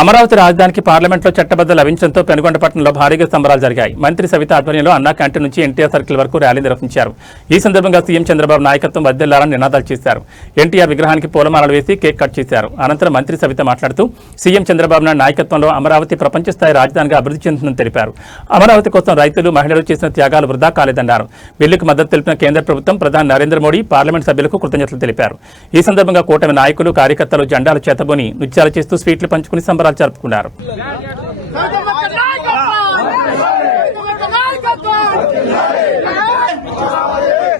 అమరావతి రాజధానికి పార్లమెంట్లో చట్టబద్ధ లభించడంతో పెనుగొండపట్నంలో భారీగా సంబరాలు జరిగాయి. మంత్రి సవిత ఆధ్వర్యంలో అన్నా క్యాంటీన్ నుంచి ఎన్టీఆర్ సర్కిల్ వరకు ర్యాలీ నిర్వహించారు. ఈ సందర్భంగా సీఎం చంద్రబాబు నాయకత్వం వర్ధిల్లాలని నినాదాలు చేశారు. ఎన్టీఆర్ విగ్రహానికి పూలమాలలు వేసి కేక్ కట్ చేశారు. అనంతరం మంత్రి సవిత మాట్లాడుతూ సీఎం చంద్రబాబు నాయుడు నాయకత్వంలో అమరావతి ప్రపంచ స్థాయి రాజధానిగా అభివృద్ధి చెందుతుందని తెలిపారు. అమరావతి కోసం రైతులు, మహిళలు చేసిన త్యాగాలు వృధా కాలేదన్నారు. బిల్లుకు మద్దతు తెలిపిన కేంద్ర ప్రభుత్వం, ప్రధాని నరేంద్ర మోడీ, పార్లమెంట్ సభ్యులకు కృతజ్ఞతలు తెలిపారు. ఈ సందర్భంగా కూటమి నాయకులు, కార్యకర్తలు జెండాలు చేతబూని నృత్యాలు చేస్తూ స్వీట్లు పంచుకుని సంబరాలు జరుపుకున్నారు.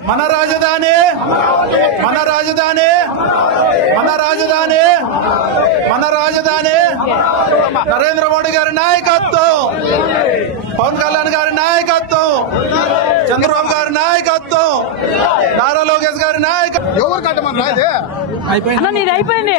మన రాజధాని మన రాజధాని మన రాజధాని మన రాజధాని నరేంద్ర మోడీ గారి నాయకత్వం, పవన్ కళ్యాణ్ గారి నాయకత్వం, చంద్రబాబు గారి నాయకత్వం, నారా లోకేష్ గారి నాయకత్వం. ఎవరు కట్టమన్నా ఇది అయిపోయింది.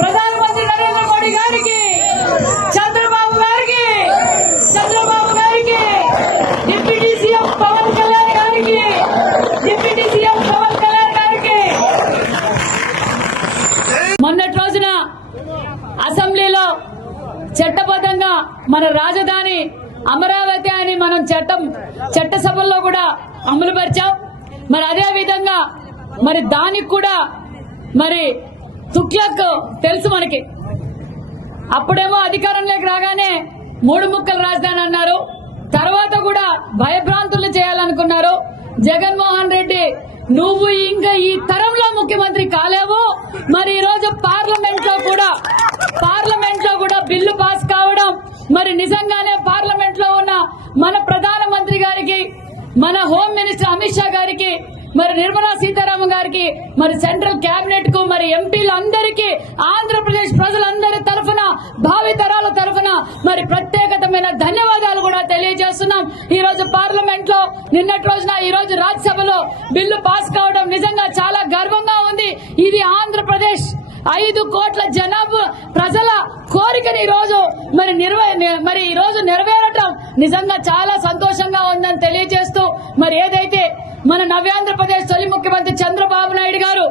ప్రధానమంత్రి నరేంద్ర మోడీ గారికి, చంద్రబాబు గారికి, డిప్యూటీ సీఎం పవన్ కళ్యాణ్ గారికి, మొన్నటి రోజున అసెంబ్లీలో చట్టబద్ధంగా మన రాజధాని అమరావతి అని మనం చట్టసభల్లో కూడా అమలు పరిచాం. మరి అదే విధంగా మరి దానికి కూడా మరి తుగ్లక్ తెలుసు మనకి. అప్పుడేమో అధికారంలోకి రాగానే 3 ముక్కల రాజధాని అన్నారు. తర్వాత కూడా భయభ్రాంతులు చేయాలనుకున్నారు. జగన్మోహన్ రెడ్డి, నువ్వు ఇంకా ఈ తరంలో ముఖ్యమంత్రి కాలేవు. మరి ఈ రోజు పార్లమెంట్ లో కూడా బిల్లు పాస్ కావడం, మరి నిజంగానే పార్లమెంట్ లో ఉన్న మన ప్రధానమంత్రి గారికి, మన హోమ్ మినిస్టర్ అమిత్ షా గారికి, మరి నిర్మలా సీతారామన్ గారికి, మరి సెంట్రల్ కేబినెట్ కు, మరి ఎంపీలందరికీ, ఆంధ్రప్రదేశ్ ప్రజలందరి తరఫున, భావితరాల తరఫున మరి ప్రత్యేకమైన ధన్యవాదాలు కూడా తెలియజేస్తున్నాం. ఈ రోజు పార్లమెంట్ లో నిన్నటి రోజున, ఈ రోజు రాజ్యసభలో బిల్లు పాస్ కావడం నిజంగా చాలా గర్వంగా ఉంది. ఇది ఆంధ్రప్రదేశ్ 5 కోట్ల జనాభా ప్రజల కోరికని ఈ రోజు నెరవేరటం నిజంగా చాలా సంతోషంగా ఉందని తెలియజేస్తూ, మరి ఏదైతే మన నవ్యాంధ్రప్రదేశ్ తొలి ముఖ్యమంత్రి చంద్రబాబు నాయుడు గారు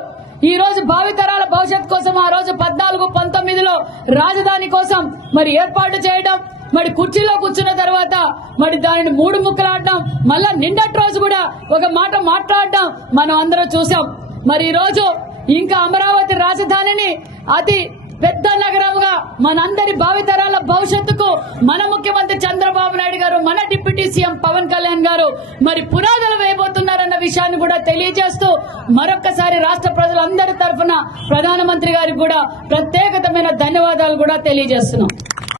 ఈ రోజు భావితరాల భవిష్యత్ కోసం ఆ రోజు 14-19లో రాజధాని కోసం మరి ఏర్పాటు చేయడం, మరి కుర్చీలో కూర్చున్న తర్వాత మరి దానిని 3 ముక్కలాడడం, మళ్ళా నిన్నటి రోజు కూడా ఒక మాట మాట్లాడడం మనం అందరం చూసాం. మరి ఈ రోజు ఇంకా అమరావతి రాజధానిని అతి పెద్ద నగరంగా మనందరి భావితరాల భవిష్యత్తుకు మన ముఖ్యమంత్రి చంద్రబాబు నాయుడు గారు, మన డిప్యూటీ సీఎం పవన్ కళ్యాణ్ గారు మరి పునాదులు వేయబోతున్నారన్న విషయాన్ని కూడా తెలియజేస్తూ, మరొక్కసారి రాష్ట్ర ప్రజలందరి తరఫున ప్రధానమంత్రి గారికి కూడా ప్రత్యేకమైన ధన్యవాదాలు కూడా తెలియజేస్తున్నాం.